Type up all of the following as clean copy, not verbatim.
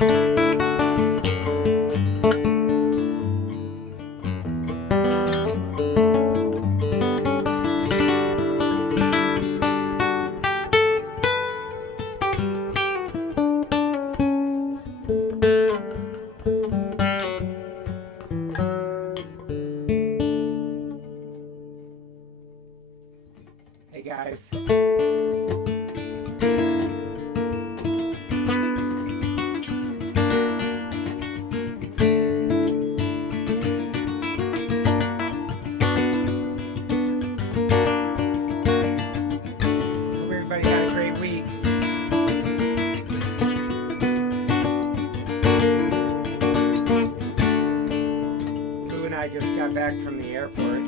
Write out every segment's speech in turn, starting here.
Hey guys. Hope everybody had a great week. Boo and I just got back from the airport.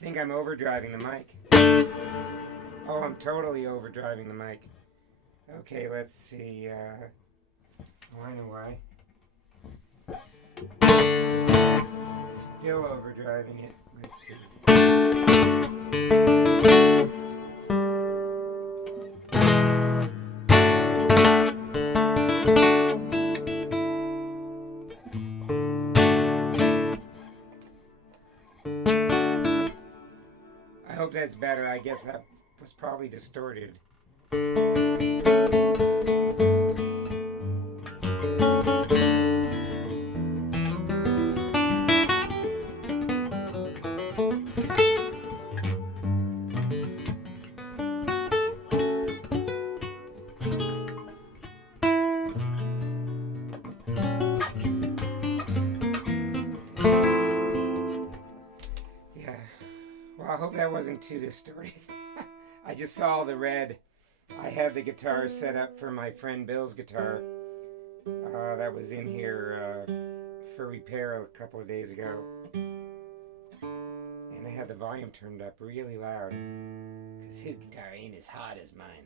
think I'm overdriving the mic. Oh, I'm totally overdriving the mic. Okay, let's see. Oh, I know why. Still overdriving it. Let's see. I hope that's better. I guess that was probably distorted. I hope that wasn't too distorted. I just saw the red. I have the guitar set up for my friend Bill's guitar. That was in here for repair a couple of days ago. And I had the volume turned up really loud. Because his guitar ain't as hot as mine.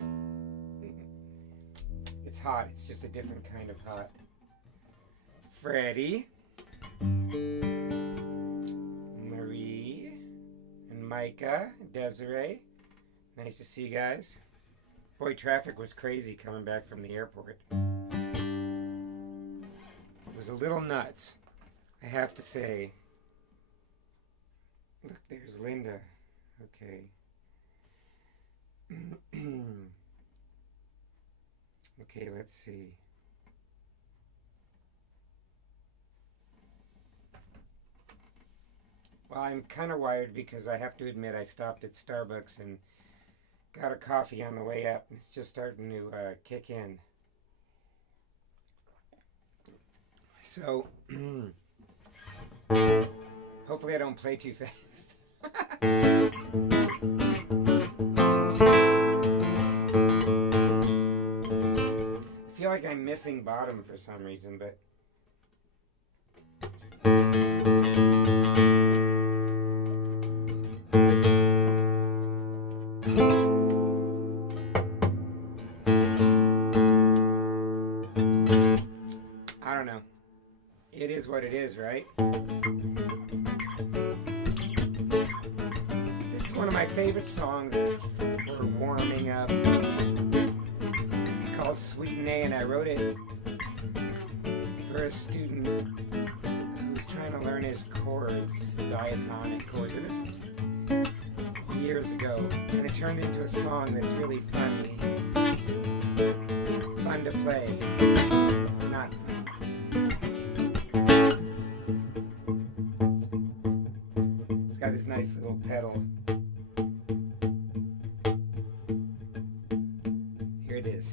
It's hot, it's just a different kind of hot. Freddie. Micah, Desiree, nice to see you guys. Boy, traffic was crazy coming back from the airport. It was a little nuts, I have to say. Look, there's Linda. Okay. Okay, let's see. Well, I'm kind of wired because I have to admit I stopped at Starbucks and got a coffee on the way up. It's just starting to kick in. So, hopefully I don't play too fast. I feel like I'm missing bottom for some reason, but... I don't know. It is what it is, right? This is one of my favorite songs for warming up. It's called Sweet and A, and I wrote it for a student who's trying to learn his chords, diatonic chords. And this years ago, and it turned into a song that's really funny, fun to play, not fun. It's got this nice little pedal. Here it is.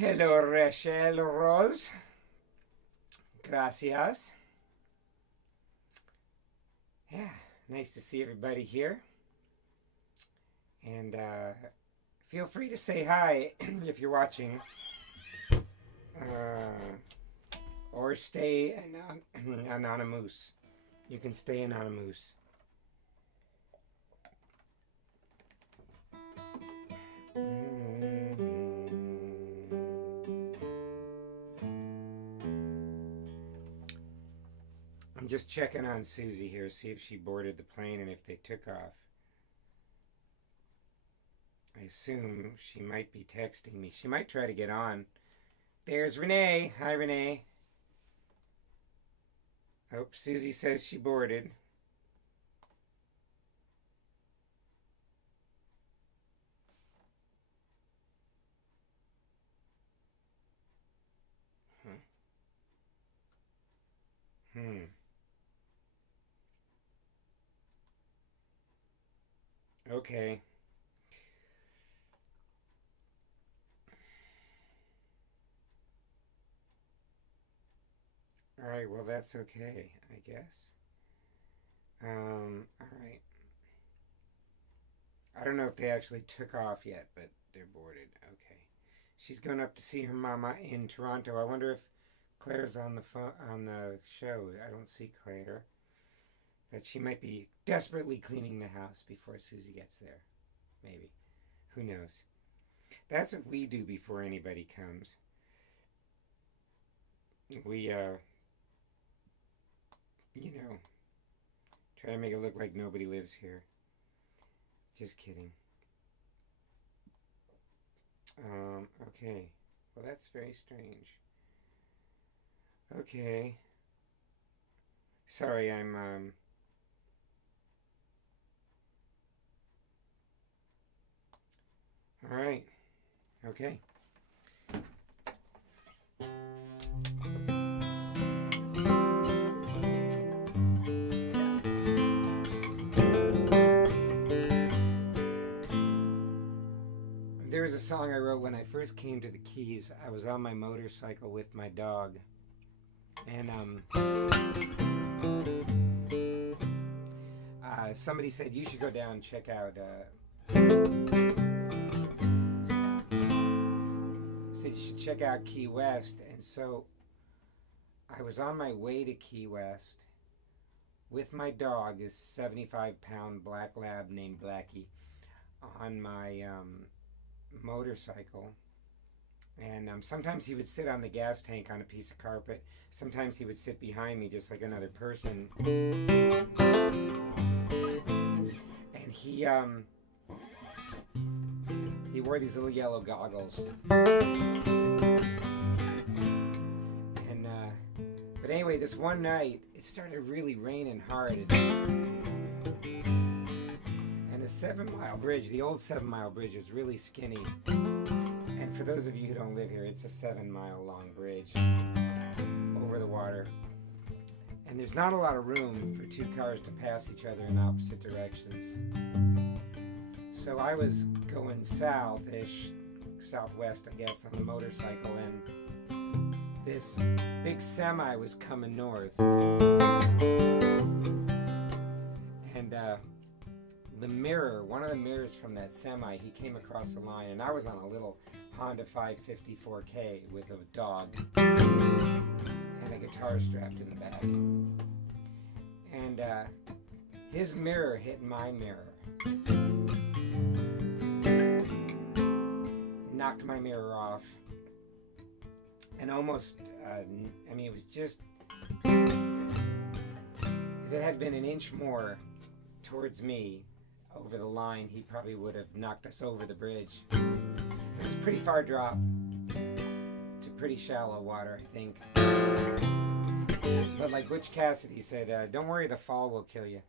Hello, Rachel Rose. Gracias. Yeah, nice to see everybody here. And feel free to say hi if you're watching. Or stay anonymous. You can stay anonymous. I'm just checking on Susie here, see if she boarded the plane and if they took off. I assume she might be texting me. She might try to get on. There's Renee. Hi, Renee. Oh, Susie says she boarded. Okay. All right, well, that's okay, I guess. All right. I don't know if they actually took off yet, but they're boarded. Okay. She's going up to see her mama in Toronto. I wonder if Claire's on the phone, on the show. I don't see Claire. But she might be desperately cleaning the house before Susie gets there. Maybe. Who knows? That's what we do before anybody comes. We, try to make it look like nobody lives here. Just kidding. Okay. Well, that's very strange. Okay. Sorry, I'm, all right. Okay. There was a song I wrote when I first came to the Keys. I was on my motorcycle with my dog. And somebody said you should go down and check out said you should check out Key West. And so I was on my way to Key West with my dog, this 75-pound black lab named Blackie, on my motorcycle. And sometimes he would sit on the gas tank on a piece of carpet. Sometimes he would sit behind me just like another person. And he wore these little yellow goggles. And but anyway, this one night it started really raining hard. And the 7 Mile Bridge, the old 7 Mile Bridge, was really skinny. And for those of you who don't live here, it's a 7-mile long bridge over the water. And there's not a lot of room for two cars to pass each other in opposite directions. So I was going south-ish, southwest, I guess, on the motorcycle, and this big semi was coming north. And the mirror, one of the mirrors from that semi, he came across the line, and I was on a little Honda 554K with a dog and a guitar strapped in the back. And his mirror hit my mirror. Knocked my mirror off. And almost, it was just, if it had been an inch more towards me, over the line, he probably would have knocked us over the bridge. It was a pretty far drop to pretty shallow water, I think. But like Butch Cassidy said, don't worry, the fall will kill you.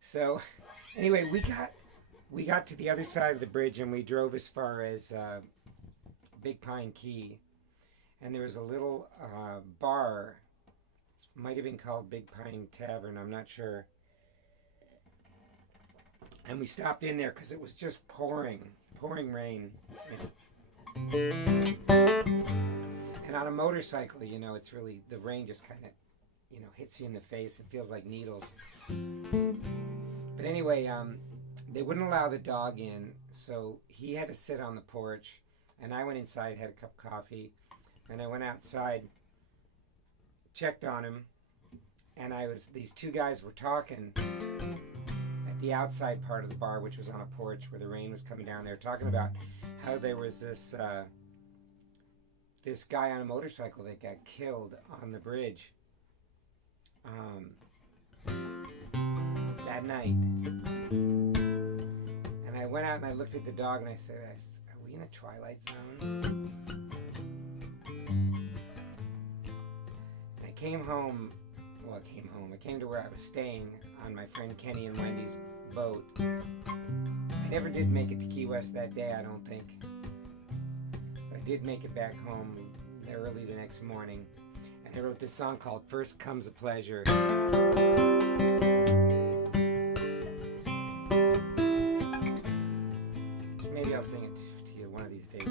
So anyway, we got to the other side of the bridge, and we drove as far as Big Pine Key. And there was a little bar, might have been called Big Pine Tavern, I'm not sure. And we stopped in there because it was just pouring rain. And on a motorcycle, you know, it's really, the rain just kind of, you know, hits you in the face. It feels like needles. But anyway, they wouldn't allow the dog in, so he had to sit on the porch. And I went inside, had a cup of coffee, and I went outside, checked on him, and these two guys were talking at the outside part of the bar, which was on a porch where the rain was coming down. They were talking about how there was this guy on a motorcycle that got killed on the bridge that night. And I went out and I looked at the dog and I said, are we in the Twilight Zone? I came home. I came to where I was staying on my friend Kenny and Wendy's boat. I never did make it to Key West that day, I don't think. But I did make it back home early the next morning. And I wrote this song called First Comes a Pleasure. Maybe I'll sing it to you one of these days.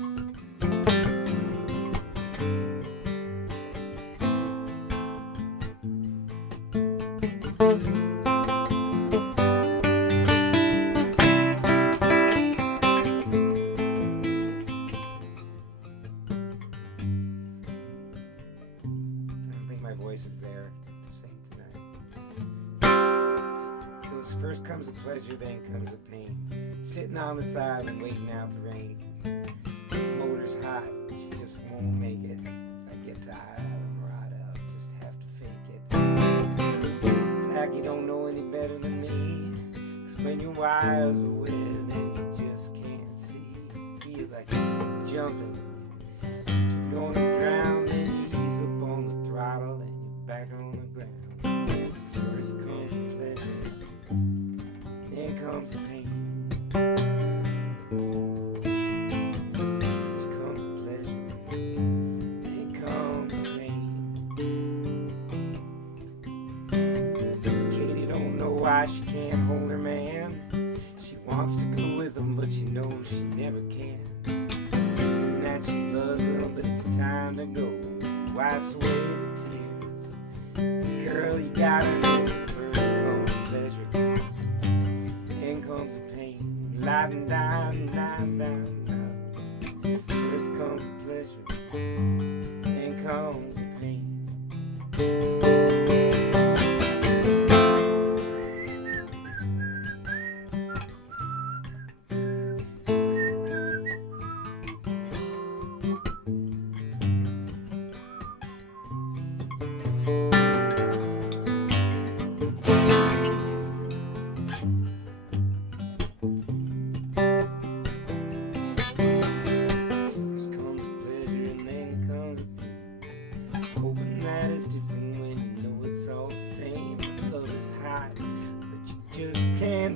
First comes a pleasure, then comes a pain. Sitting on the side and waiting out the rain. Motor's hot, she just won't make it. If I get tired, I'm right out, just have to fake it. Like you don't know any better than me. 'Cause when your wires are wet and you just can't see, feel like you're jumping. You're gonna drown, then you ease up on the throttle and you're back on the ground. First comes the pleasure, then comes the pain. First comes the pleasure, then comes the pain. Katie don't know why she can't hold her man. She wants to go with him, but she knows she never can. Saying that she loves him, but it's time to go. Wipes away the tears. Girl, you gotta know. First comes the pleasure, then comes the pain. Lighting down, down, down, down. First comes the pleasure, then comes the pain.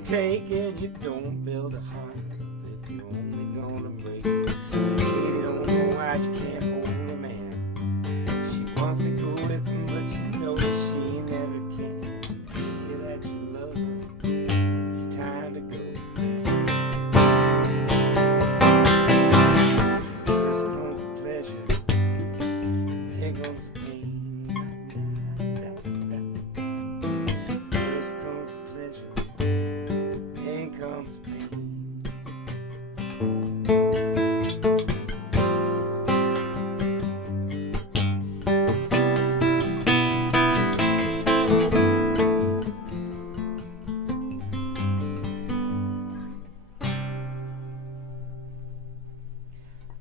Take it, you don't build a heart if you're only gonna break it. Katie don't know why she can't hold a man. She wants to go with him, but she knows she never can. See that she loves him, it's time to go. First comes the pleasure, then comes the pain. First comes the pleasure, comes pain.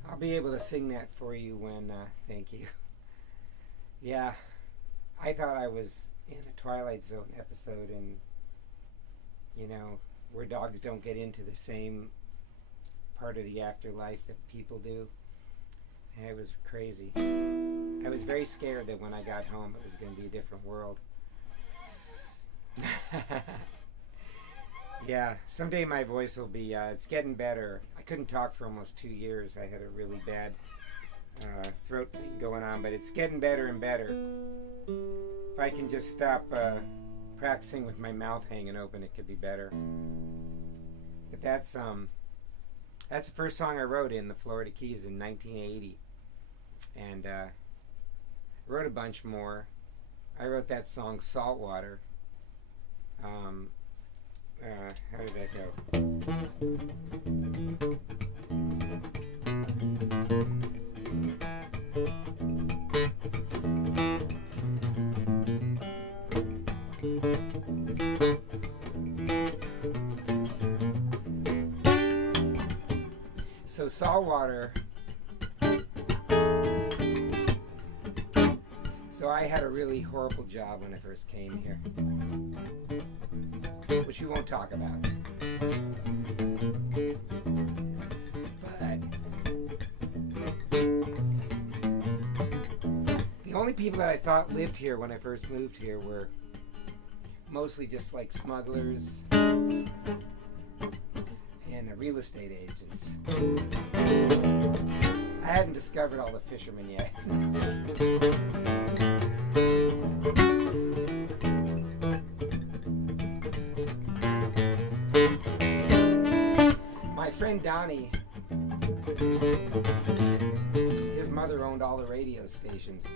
I'll be able to sing that for you when, thank you. Yeah, I thought I was in a Twilight Zone episode and, you know, where dogs don't get into the same part of the afterlife that people do. And it was crazy. I was very scared that when I got home it was going to be a different world. Yeah, someday my voice will be, it's getting better. I couldn't talk for almost 2 years. I had a really bad throat thing going on, but it's getting better and better. If I can just stop practicing with my mouth hanging open, it could be better. But that's the first song I wrote in the Florida Keys in 1980. And I wrote a bunch more. I wrote that song, Saltwater. How did that go? So Saltwater. So I had a really horrible job when I first came here, which we won't talk about. But the only people that I thought lived here when I first moved here were mostly just like smugglers and real estate agents. I hadn't discovered all the fishermen yet. My friend Donnie, his mother owned all the radio stations.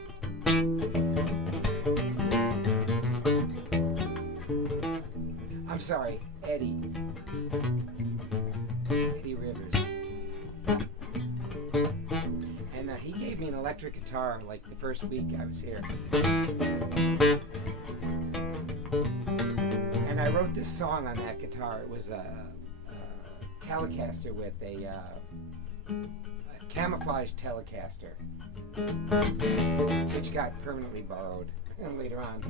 I'm sorry, Eddie Rivers. And he gave me an electric guitar like the first week I was here. And I wrote this song on that guitar. It was a Telecaster with a camouflage Telecaster, which got permanently borrowed later on.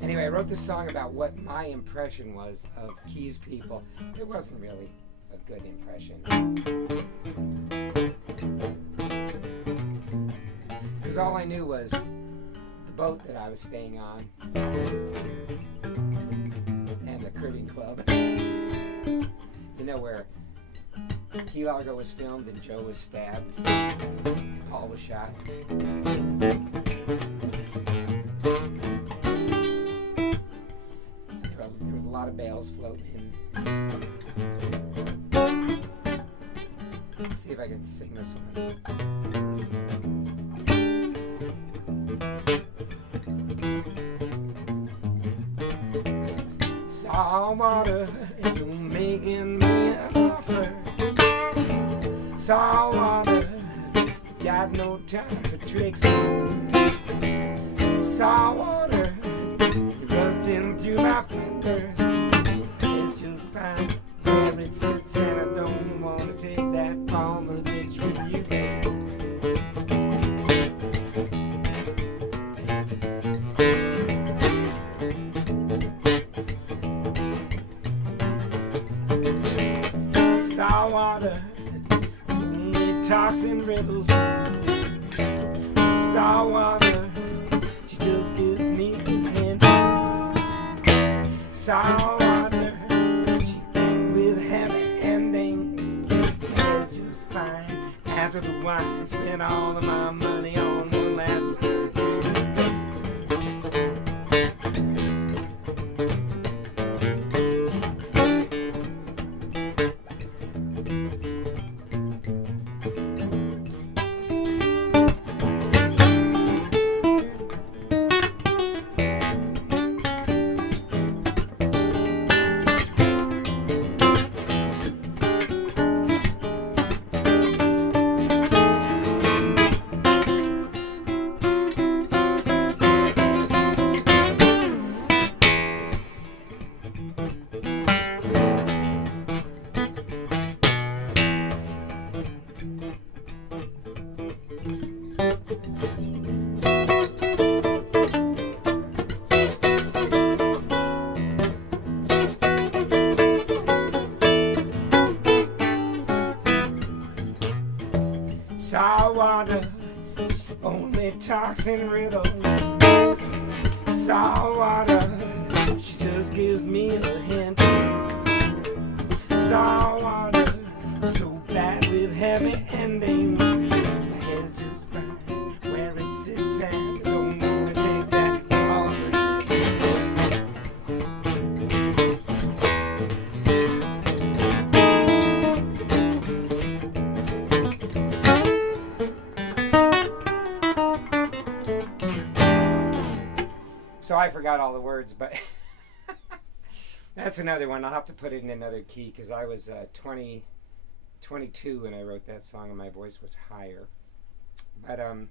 Anyway, I wrote this song about what my impression was of Keys people. It wasn't really a good impression, because all I knew was the boat that I was staying on and the cribbing club. You know, where Key Largo was filmed and Joe was stabbed, Paul was shot. There was a lot of bales floating in. Let's see if I can sing this one. Saltwater, you're making me an offer. Saltwater, got no time for tricks. Saltwater, rusting through my fingers. It's just fine where it sits, and I don't want to take that from the ditch with you. Saltwater only talks in riddles. Saltwater, she just gives me a hint. Saltwater, she came with happy endings. It's just fine. After the wine, spent all of my money on one last night. only talks in riddles. Salt water, she just gives me a hint. Salt water, so bad with heavy endings. My hair's just fine where it sits and don't wanna take that all So I forgot all the words, but that's another one. I'll have to put it in another key because I was 22 when I wrote that song and my voice was higher. But and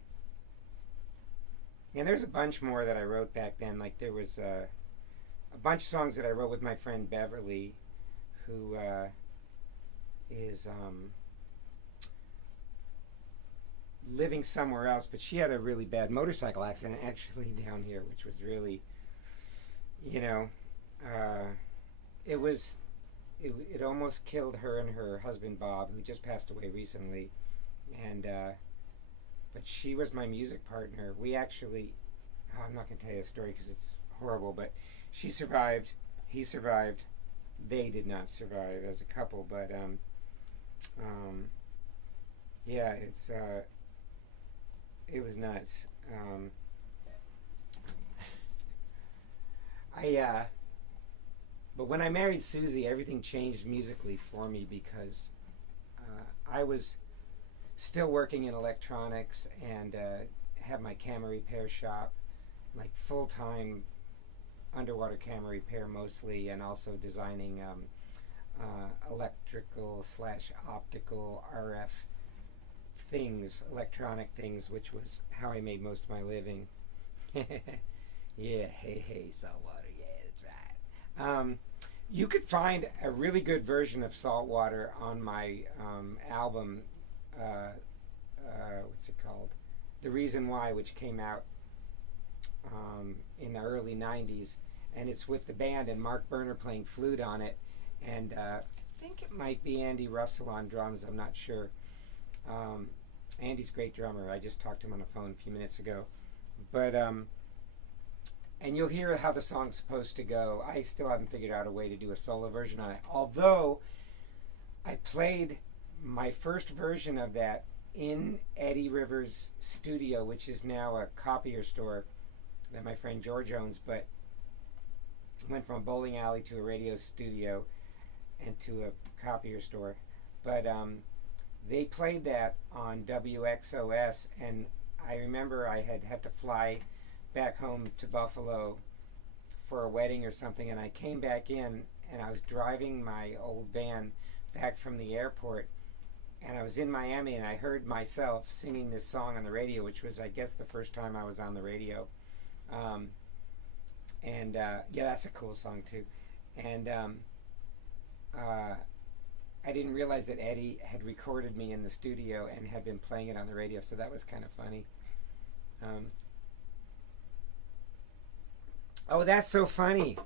there's a bunch more that I wrote back then. Like there was a bunch of songs that I wrote with my friend Beverly, who is living somewhere else, but she had a really bad motorcycle accident actually down here, which was really, you know, it almost killed her and her husband Bob, who just passed away recently, and but she was my music partner. We actually, I'm not going to tell you the story because it's horrible, but she survived, he survived, they did not survive as a couple, but yeah, it was nuts. But when I married Susie, everything changed musically for me because I was still working in electronics and had my camera repair shop, like full-time underwater camera repair mostly, and also designing electrical / optical RF things, electronic things, which was how I made most of my living. Yeah, hey, saltwater, yeah, that's right. You could find a really good version of Saltwater on my album, what's it called? The Reason Why, which came out in the early 90s, and it's with the band and Mark Berner playing flute on it, and I think it might be Andy Russell on drums, I'm not sure. Andy's a great drummer. I just talked to him on the phone a few minutes ago. But, and you'll hear how the song's supposed to go. I still haven't figured out a way to do a solo version on it. Although, I played my first version of that in Eddie Rivers' studio, which is now a copier store that my friend George owns, but went from a bowling alley to a radio studio and to a copier store. But, they played that on WXOS, and I remember I had to fly back home to Buffalo for a wedding or something, and I came back in, and I was driving my old van back from the airport, and I was in Miami, and I heard myself singing this song on the radio, which was, I guess, the first time I was on the radio. Yeah, that's a cool song, too. And I didn't realize that Eddie had recorded me in the studio and had been playing it on the radio, so that was kind of funny. Oh, that's so funny.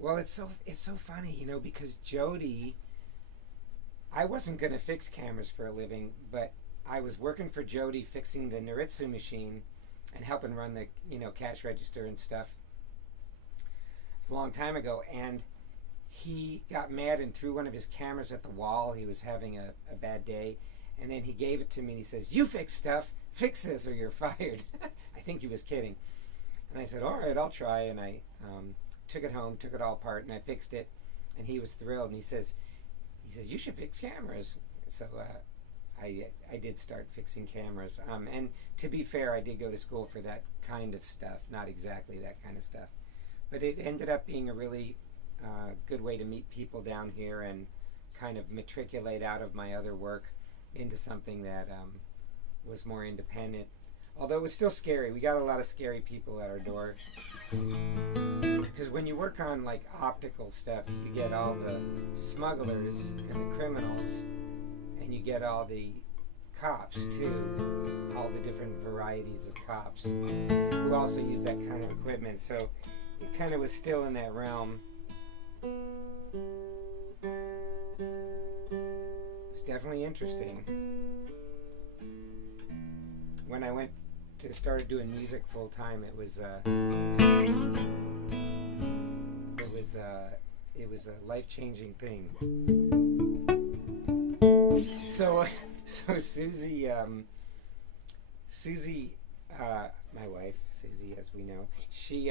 Well, it's so funny, you know, because Jody, I wasn't going to fix cameras for a living, but I was working for Jody fixing the Noritsu machine and helping run the, you know, cash register and stuff. It was a long time ago, and he got mad and threw one of his cameras at the wall. He was having a bad day, and then he gave it to me and he says, "You fix stuff, fix this or you're fired." I think he was kidding. And I said, "All right, I'll try." And I took it home, took it all apart, and I fixed it, and he was thrilled. And he says, "You should fix cameras." So I did start fixing cameras. And to be fair, I did go to school for that kind of stuff, not exactly that kind of stuff. But it ended up being a really good way to meet people down here and kind of matriculate out of my other work into something that was more independent. Although it was still scary. We got a lot of scary people at our door. Because when you work on like optical stuff, you get all the smugglers and the criminals, and you get all the cops too, all the different varieties of cops who also use that kind of equipment. So it kind of was still in that realm. It's definitely interesting. when I went to started doing music full time, it was a life-changing thing. So Susie, my wife, Susie, as we know, she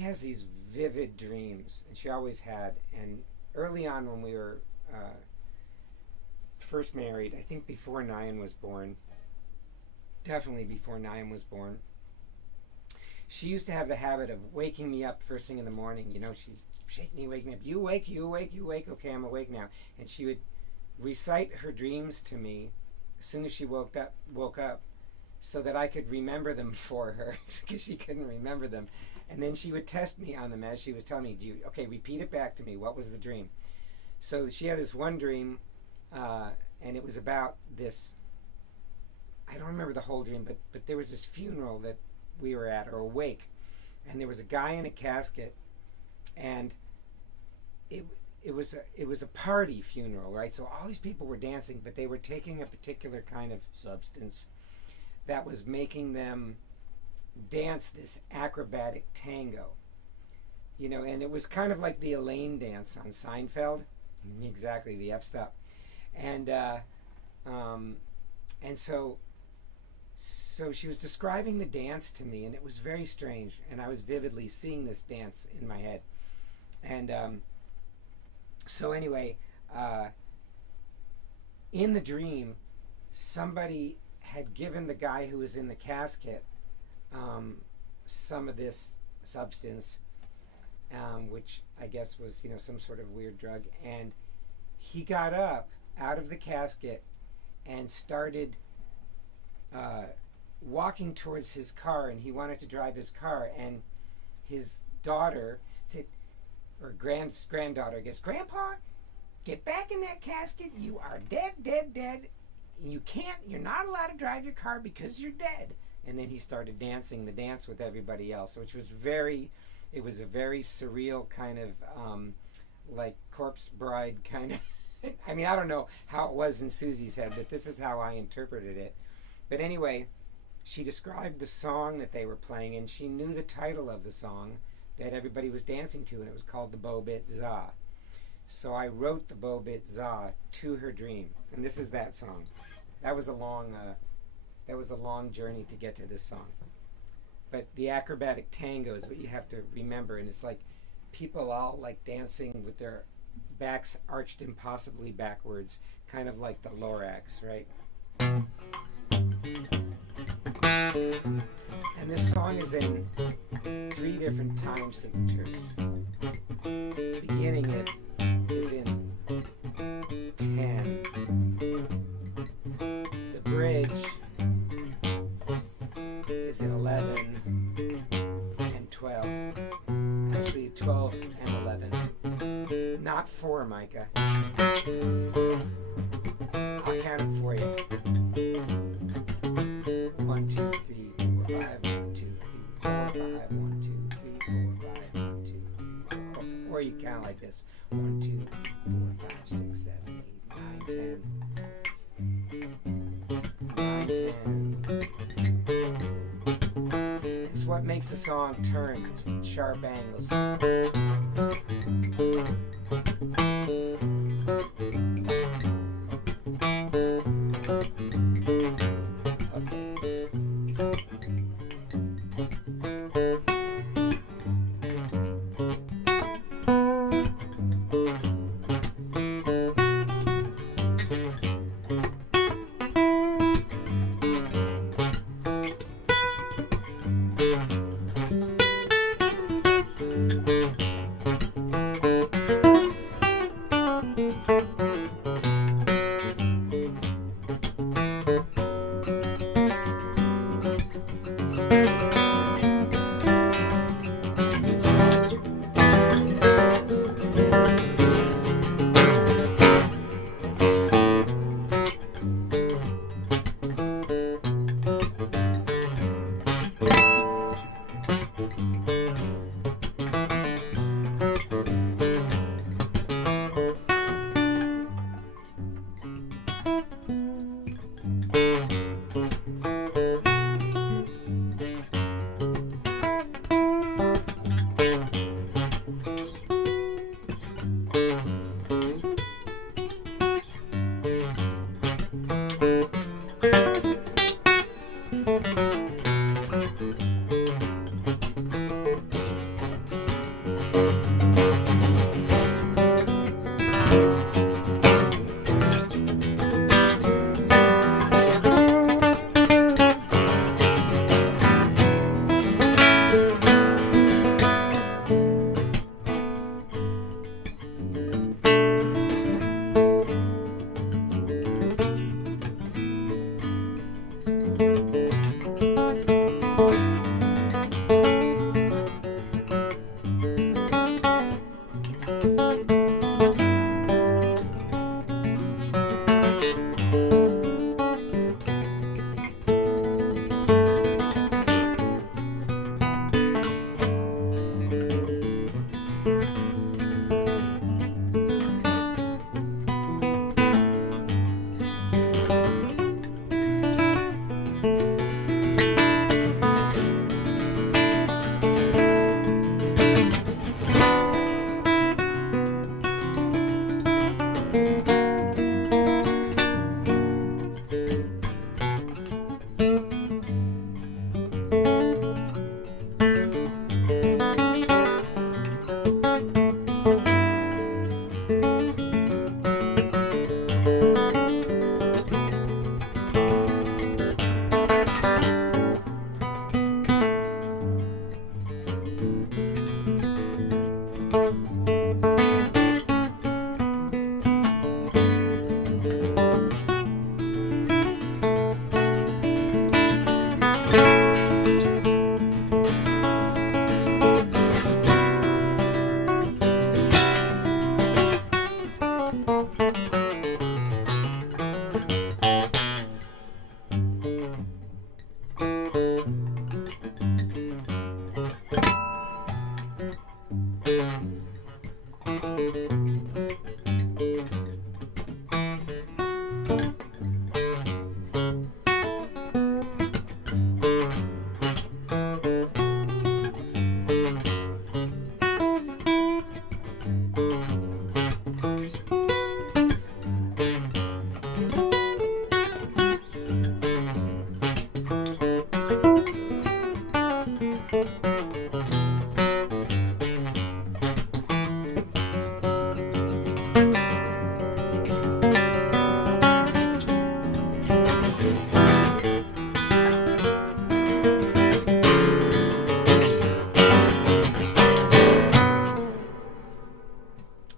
has these vivid dreams, and she always had. And early on, when we were first married, I think before Nyan was born, definitely before Nyan was born, she used to have the habit of waking me up first thing in the morning. You know, she'd shake me, wake me up. You awake, you awake, you awake. Okay, I'm awake now. And she would recite her dreams to me as soon as she woke up, so that I could remember them for her, because she couldn't remember them. And then she would test me on them as she was telling me, okay, repeat it back to me. What was the dream? So she had this one dream, and it was about this, I don't remember the whole dream, but there was this funeral that we were at, or a wake, and there was a guy in a casket, and it was a party funeral, right? So all these people were dancing, but they were taking a particular kind of substance that was making them dance this acrobatic tango, you know, and it was kind of like the Elaine dance on Seinfeld, exactly, the F stop, and so she was describing the dance to me, and it was very strange, and I was vividly seeing this dance in my head. And so anyway, in the dream, somebody had given the guy who was in the casket some of this substance, which I guess was, you know, some sort of weird drug, and he got up out of the casket and started walking towards his car, and he wanted to drive his car, and his daughter said, or granddaughter gets, "Grandpa, get back in that casket. You are dead, dead, dead. You're not allowed to drive your car because you're dead." And then he started dancing the dance with everybody else, which was it was a very surreal kind of like Corpse Bride kind of I mean, I don't know how it was in Susie's head, but this is how I interpreted it. But anyway, she described the song that they were playing, and she knew the title of the song that everybody was dancing to, and it was called the Bo Bit Za. So I wrote the Bo Bit Za to her dream, and this is that song. That was a long journey to get to this song. But the acrobatic tango is what you have to remember, and it's like people all like dancing with their backs arched impossibly backwards, kind of like the Lorax, right? And this song is in 3 different time signatures. Beginning it is in 10. The bridge is in 11 and 12. Actually 12 and 11. Not 4, Micah. I'll count it for you. 1, 2, 3, 4, 5. 1, 2, 3, 4, 5. 1, 2, 3, 4, 5. 1, 2, 3, 4. Or you count like this. 1, 2, 3, 4, 5, 6, 7, 8, 9, 10. It's what makes the song turn sharp angles.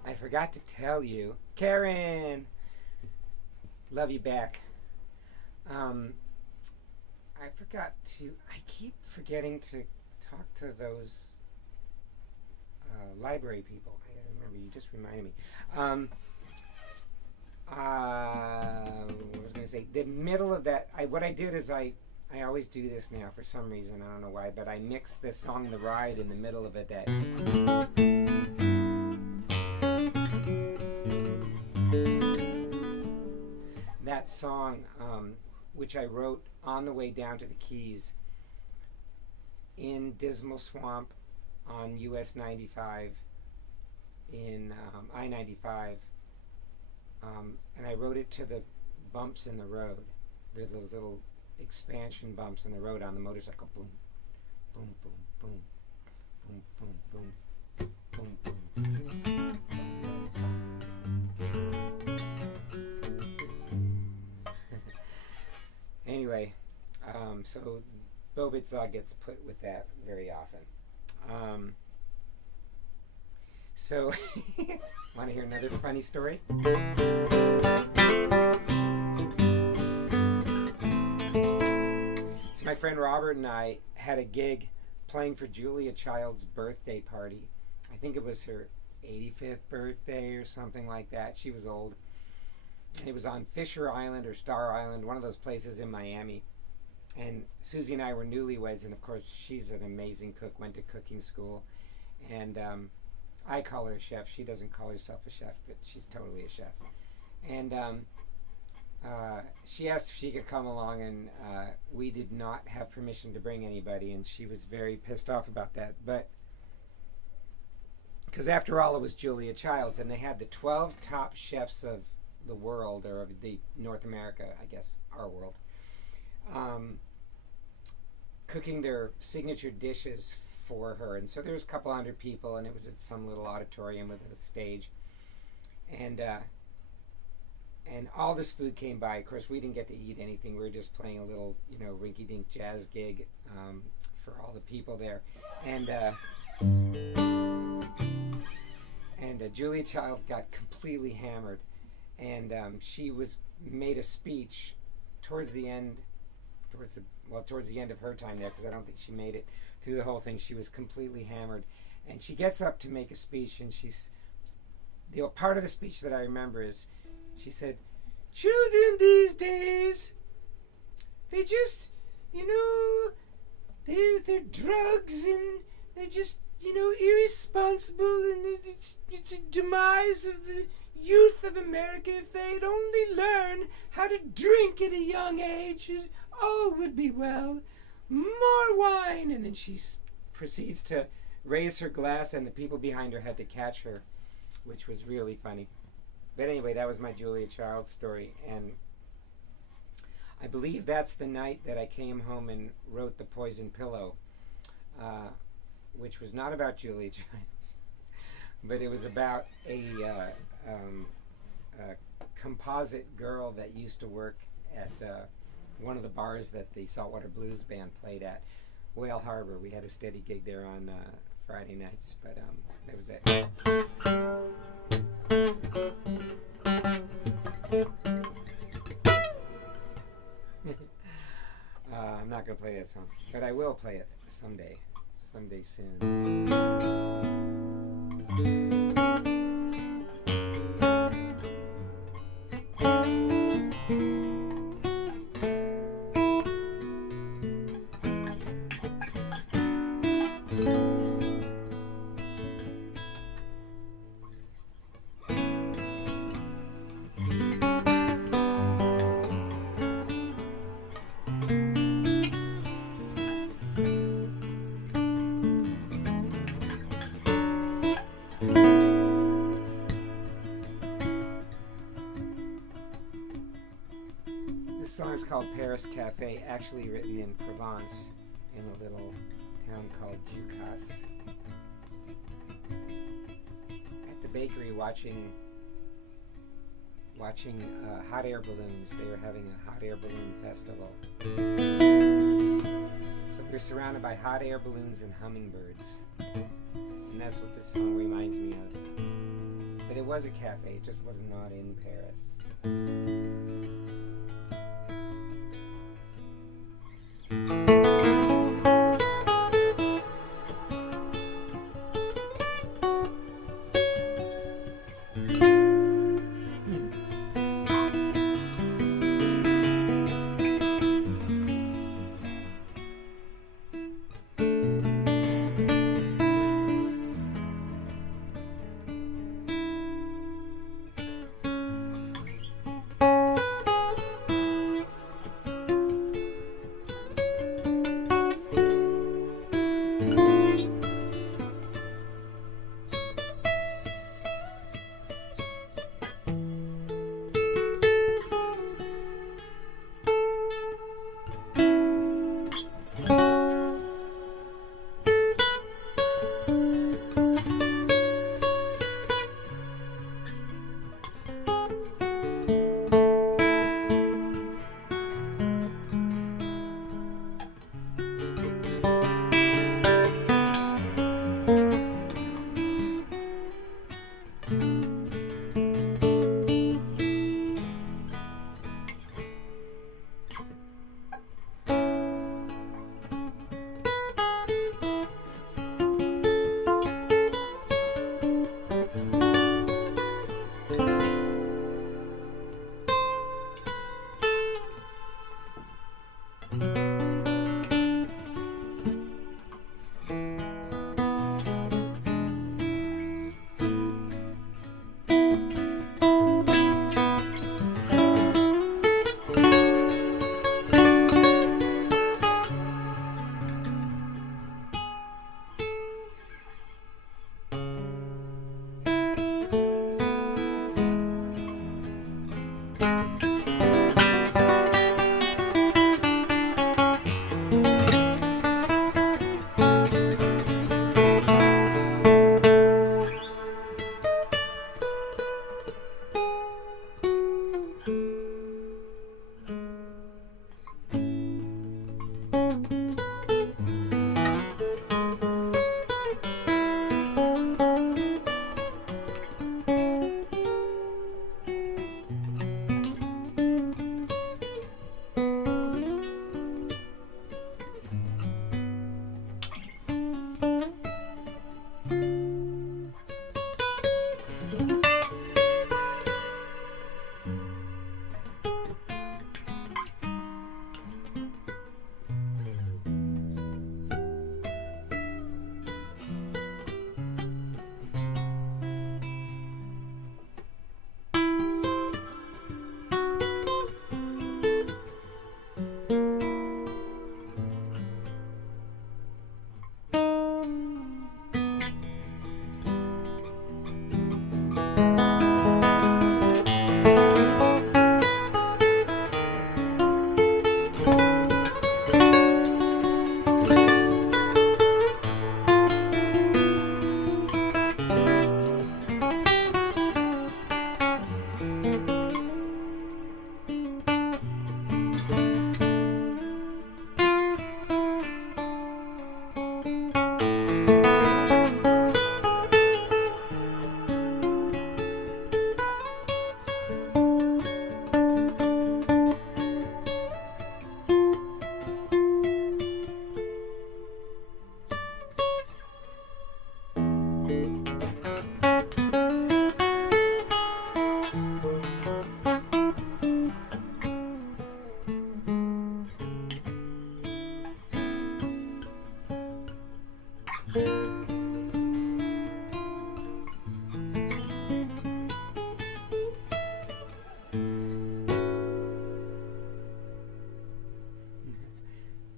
I forgot to tell you, Karen, love you back. Um, I forgot to. I keep forgetting to talk to those library people. I gotta remember. You just reminded me. What was I gonna say? The middle of that. What I did is I always do this now for some reason. I don't know why, but I mixed the song "The Ride" in the middle of it. That song, which I wrote on the way down to the Keys in Dismal Swamp on US 95 in I-95, and I wrote it to the bumps in the road, those little expansion bumps in the road on the motorcycle. Boom, boom, boom, boom, boom, boom, boom, boom, boom, boom. Anyway, so Bobitza gets put with that very often. So, want to hear another funny story? So my friend Robert and I had a gig playing for Julia Child's birthday party. I think it was her 85th birthday or something like that. She was old. It was on Fisher Island or Star Island, one of those places in Miami. And Susie and I were newlyweds, and of course she's an amazing cook, went to cooking school. And I call her a chef. She doesn't call herself a chef, but she's totally a chef. And she asked if she could come along, and we did not have permission to bring anybody, and she was very pissed off about that. But because after all, it was Julia Child's, and they had the 12 top chefs of the world, or of the North America, I guess, our world, cooking their signature dishes for her. And so there was a couple hundred people, and it was at some little auditorium with a stage, and all this food came by. Of course, we didn't get to eat anything. We were just playing a little, rinky-dink jazz gig for all the people there, and Julia Childs got completely hammered. And she made a speech towards the end of her time there, because I don't think she made it through the whole thing. She was completely hammered, and she gets up to make a speech, and the part of the speech that I remember is she said, "Children these days, they just, they're drugs, and they're just, irresponsible, and it's a demise of the youth of America. If they'd only learn how to drink at a young age, all would be well. More wine." And then she proceeds to raise her glass, and the people behind her had to catch her, which was really funny. But anyway, that was my Julia Child story, and I believe that's the night that I came home and wrote The Poison Pillow, which was not about Julia Childs, but it was about a composite girl that used to work at one of the bars that the Saltwater Blues Band played at, Whale Harbor. We had a steady gig there on Friday nights, but that was it. I'm not going to play that song, but I will play it someday soon. This song is called Paris Cafe, actually written in Provence, in a little town called Jukas. At the bakery watching hot air balloons. They were having a hot air balloon festival. So we're surrounded by hot air balloons and hummingbirds. And that's what this song reminds me of. But it was a cafe, it just was not in Paris.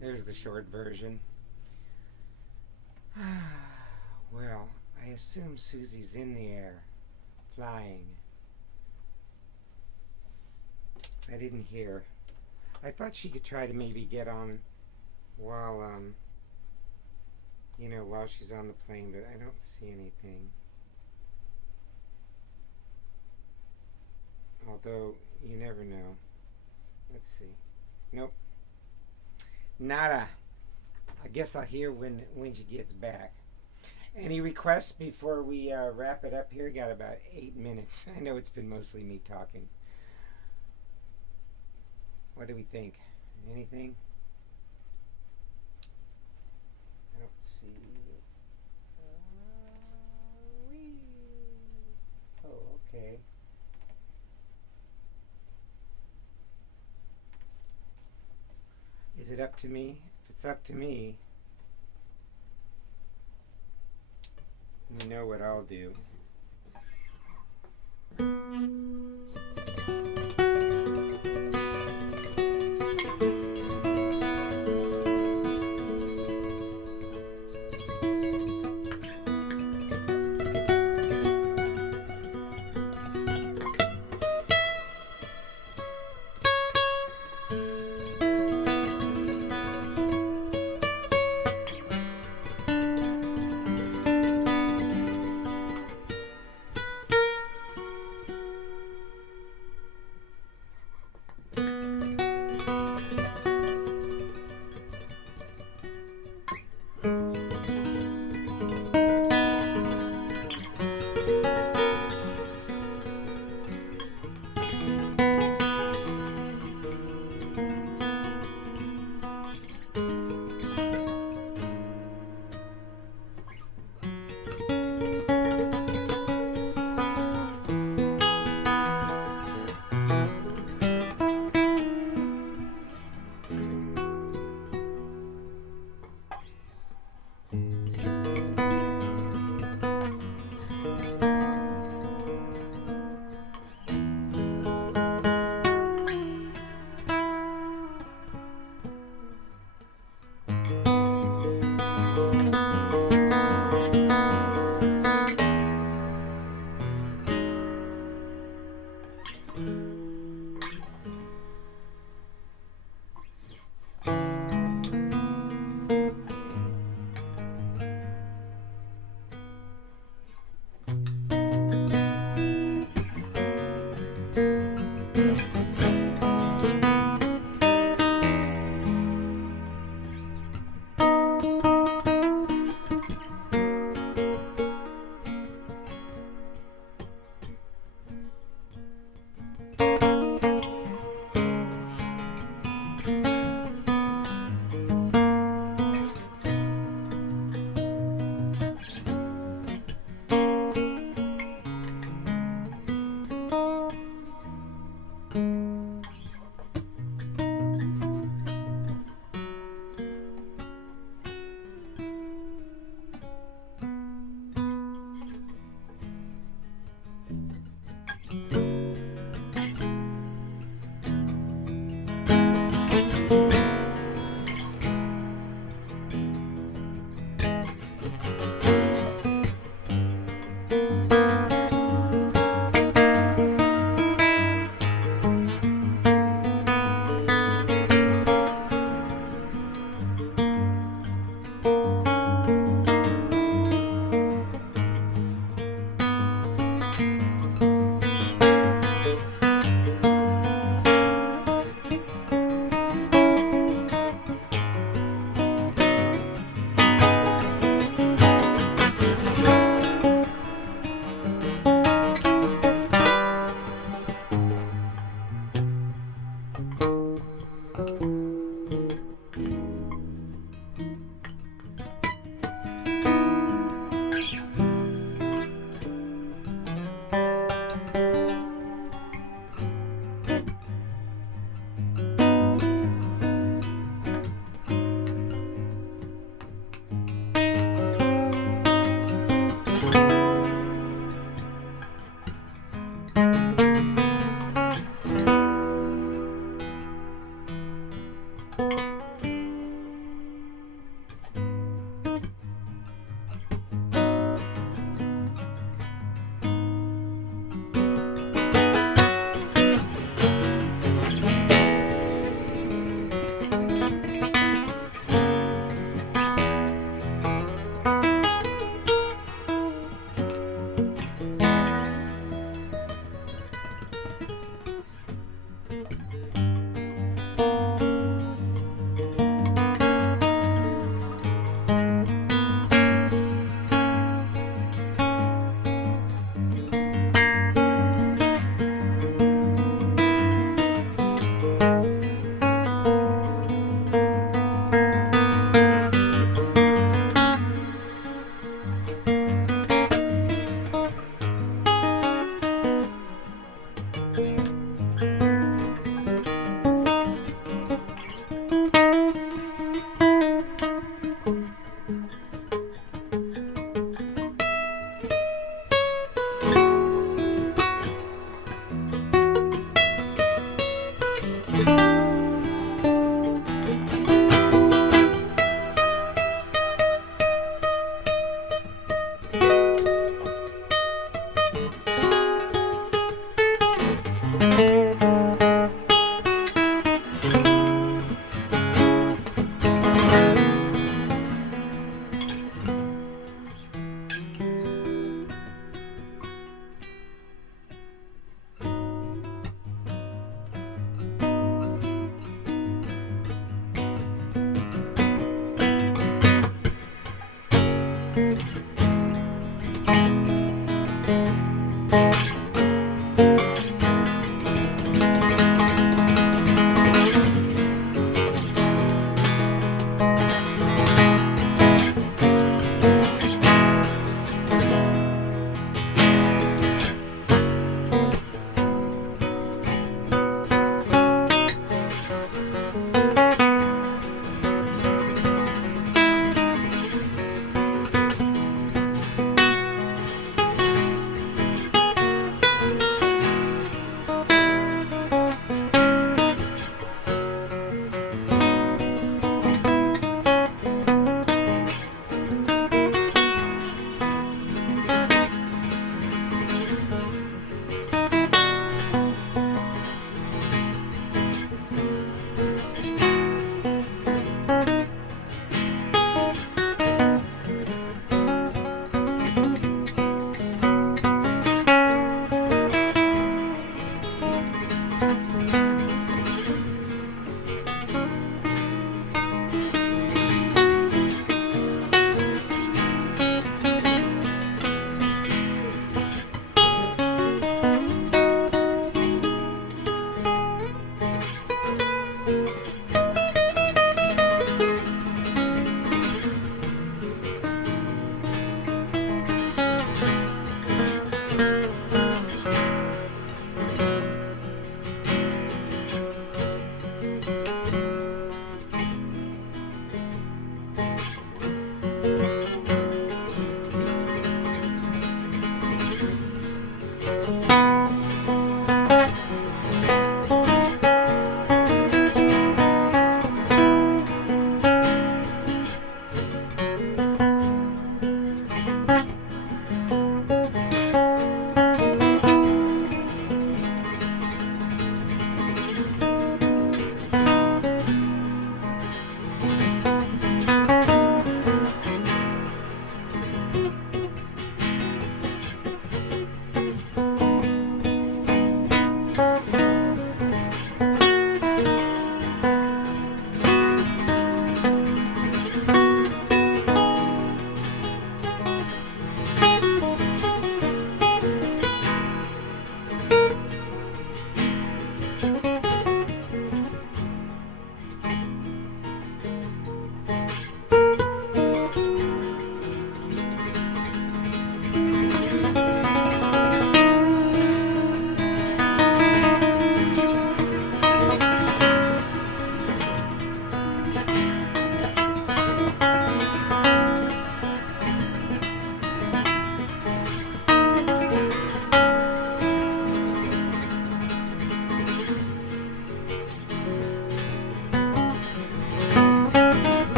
There's the short version. Well, I assume Susie's in the air, flying. I didn't hear. I thought she could try to maybe get on while while she's on the plane, but I don't see anything. Although, you never know. Let's see. Nope. Nada. I guess I'll hear when she gets back. Any requests before we wrap it up here? Got about 8 minutes. I know it's been mostly me talking. What do we think? Anything? I don't see. Oh, okay. Is it up to me? If it's up to me, you know what I'll do.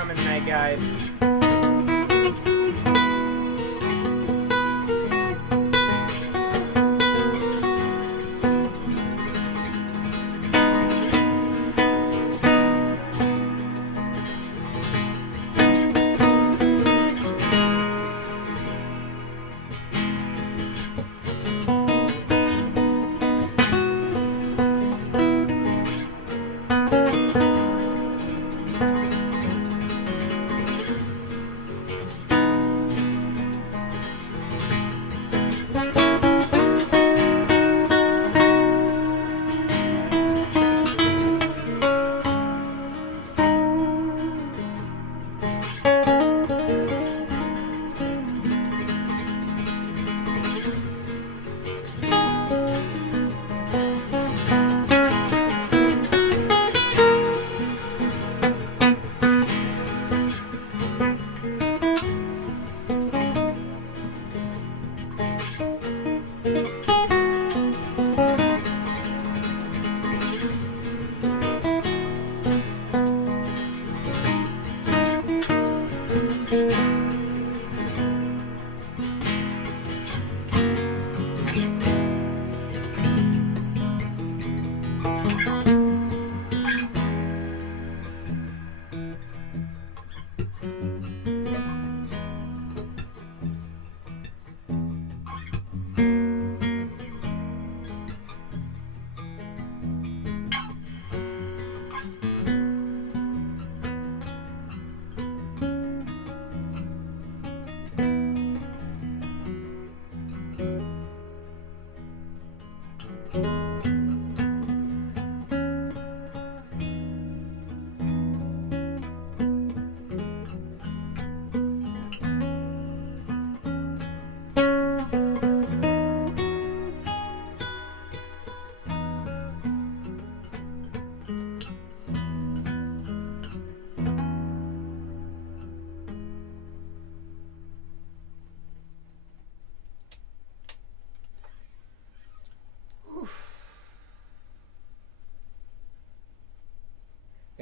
coming tonight, guys.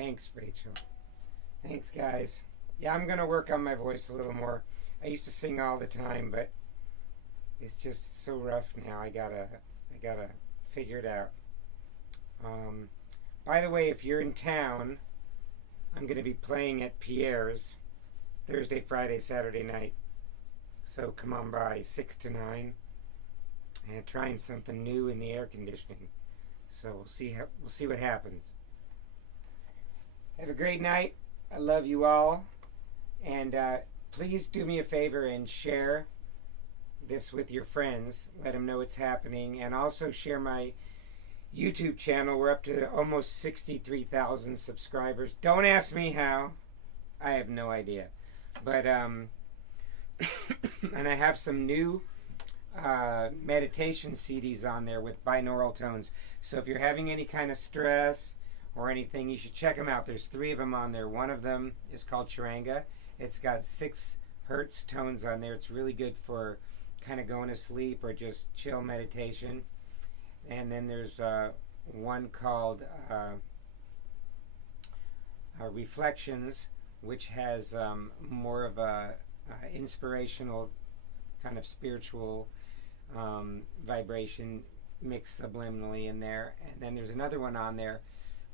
Thanks, Rachel. Thanks, guys. Yeah, I'm gonna work on my voice a little more. I used to sing all the time, but it's just so rough now. I gotta figure it out. Um, by the way, if you're in town, I'm gonna be playing at Pierre's Thursday, Friday, Saturday night. So come on by 6 to 9, and trying something new in the air conditioning. So we'll see what happens. Have a great night. I love you all, and please do me a favor and share this with your friends. Let them know it's happening, and also share my YouTube channel. We're up to almost 63,000 subscribers. Don't ask me how. I have no idea, but and I have some new meditation CDs on there with binaural tones. So if you're having any kind of stress or anything, you should check them out. There's 3 of them on there. One of them is called Charanga. It's got 6 hertz tones on there. It's really good for kind of going to sleep or just chill meditation. And then there's one called Reflections, which has more of a inspirational kind of spiritual vibration mixed subliminally in there. And then there's another one on there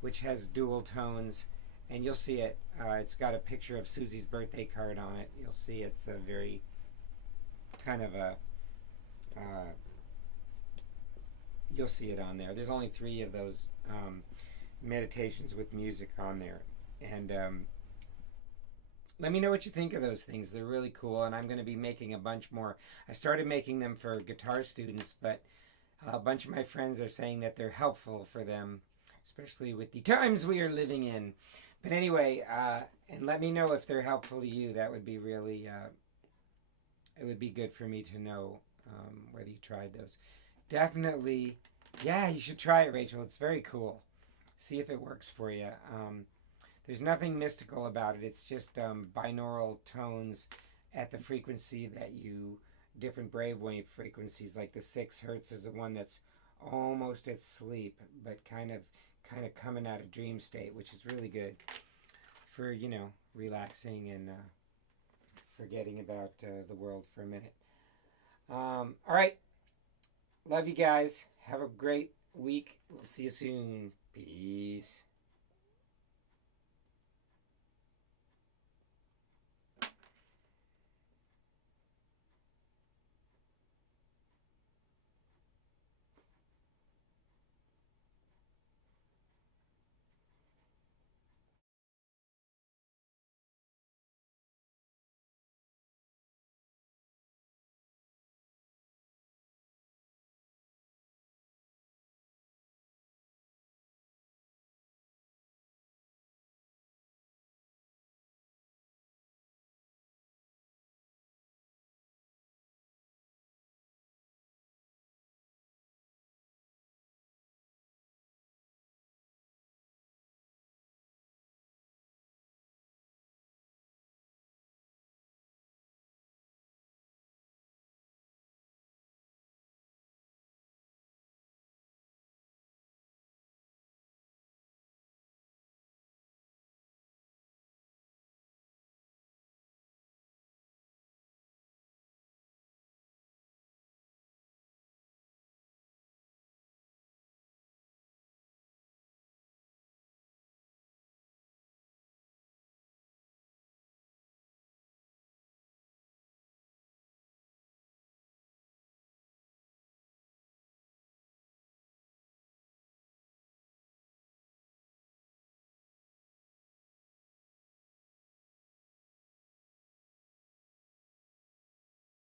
which has dual tones, and you'll see it. It's got a picture of Susie's birthday card on it. You'll see it's a very kind of a you'll see it on there. There's only 3 of those meditations with music on there, and let me know what you think of those things. They're really cool, and I'm going to be making a bunch more. I started making them for guitar students, but a bunch of my friends are saying that they're helpful for them, especially with the times we are living in. But anyway, and let me know if they're helpful to you. That would be really, it would be good for me to know whether you tried those. Definitely, yeah, you should try it, Rachel. It's very cool. See if it works for you. There's nothing mystical about it. It's just binaural tones at the frequency that you, different brainwave frequencies, like the 6 hertz is the one that's almost at sleep, but kind of coming out of dream state, which is really good for, you know, relaxing and forgetting about the world for a minute. All right. Love you guys. Have a great week. We'll see you soon. Peace.